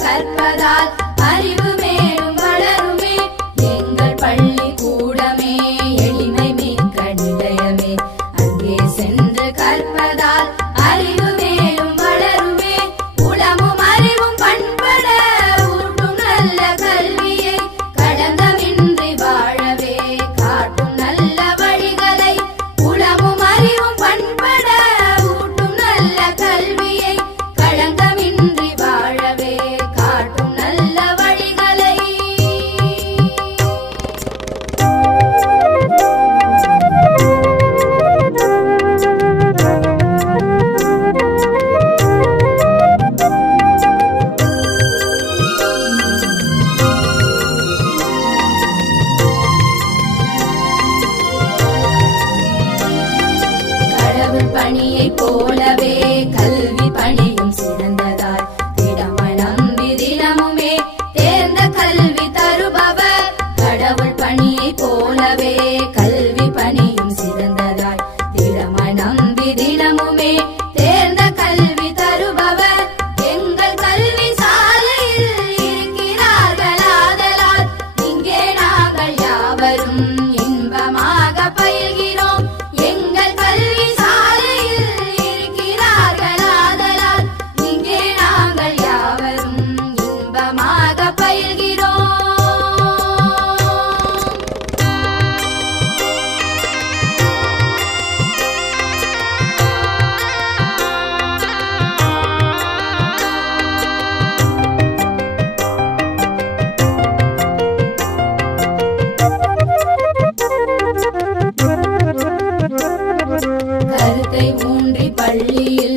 கற்பதால் அறிவு மேலும் வளருமே. எங்கள் பள்ளி கூடமே எளிமை மிக்க நிலையமே. அங்கே சென்று கற்பதால் அறிவு மேலும் வளருமே. உளமும் அறிவும் பண்பட ஊட்டும் நல்ல கல்வியை களங்கமின்றி வாழவே காட்டும் நல்ல வழிகளை. உளமும் அறிவும் பண்பட ஊட்டும் நல்ல கல்வியை களங்கமின்றி வாழவே காட்டும் நல்ல வழிகளை. கடவுள் பணியைப் போலவே கல்வி பணியும் சிறந்ததாய் திடமாய் நம்பி தினமுமே தேர்ந்த கல்வி தருபவர். கடவுள் பணியைப் போலவே கல்வி பணியும் சிறந்ததாய் திடமாய் நம்பி தினமுமே தேர்ந்த கல்வி தருபவர். எங்கள் கல்வி சாலையில் இருக்கிறார்கள் ஆதலால் இங்கே நாங்கள் யாவரும் இன்பமாக பயில்கிறோம். எங்கள் கல்வி சாலையில் இருக்கிறார்கள் ஆதலால் இங்கே நாங்கள் யாவரும் இன்பமாக பயில்கிறோம். கருத்தை ஊன்றி பள்ளியில்